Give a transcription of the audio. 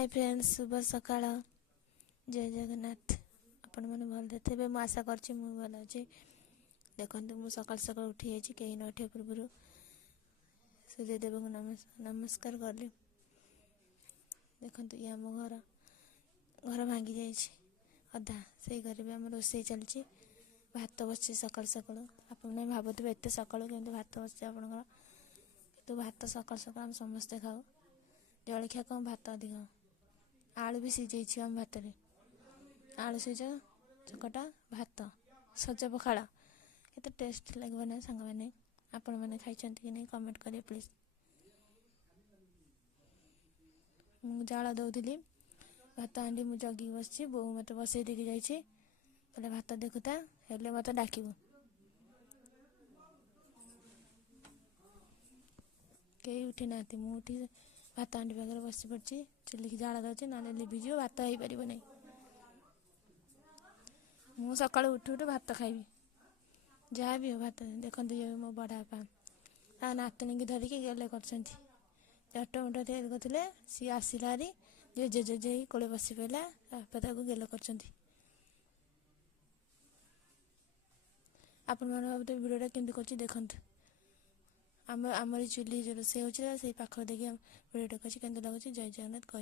Hi friends, शुभ सकाळ। जय जगन्नाथ। आपण मैंने भल थे मुझे आशा करछि मु भल अच्छे। देखो मुझे सकाल सकाल उठी जाइए कहीं न उठे पूर्व सूर्यदेव को नमस्कार कली। देखो ये आम घर घर भांगी जाइए अधा से घर भी आम रोसे चलती भात बस सकाल सकाल आपने भावुवे एत सकाल कि भात बस आपंकर तो भात सकाल सकाल आम समस्ते खाऊ जलखिया कम भात अधिक आलू भी सीझे आम भात आलू सीझ चकटा भात सज पखाड़ केते टेस्ट लगे ना सांग मैंने आपण मैंने खाई कि नहीं कमेंट करिए प्लीज। मु जाल दौली भात हांडी मु जगिक बस बो मत बसई देकी जाइए पहले भात देखुता हेले मत डाकबू कई उठी ना मु उठी भात हांडी पाखे बस पड़ी चुल्ली की जाल दौर ना लिभिज भात हो पार नहीं। मु सका उठू उठू भात खाइबी जहाँ भी हो भात। देखो ये मो बड़ा बापा नातुणी की धरिकी गेले कर अटोमोट तैयारी करते सी आसला हारी जे जेजे जे कोले बसी पड़ा बापा गेल कर आपण मैंने भावते भिडियोटा केमती कर देखु आमरी चुली जो रोसे हो पाख देखिए भिडियोटा कर लगुच। जय जगन्नाथ कह।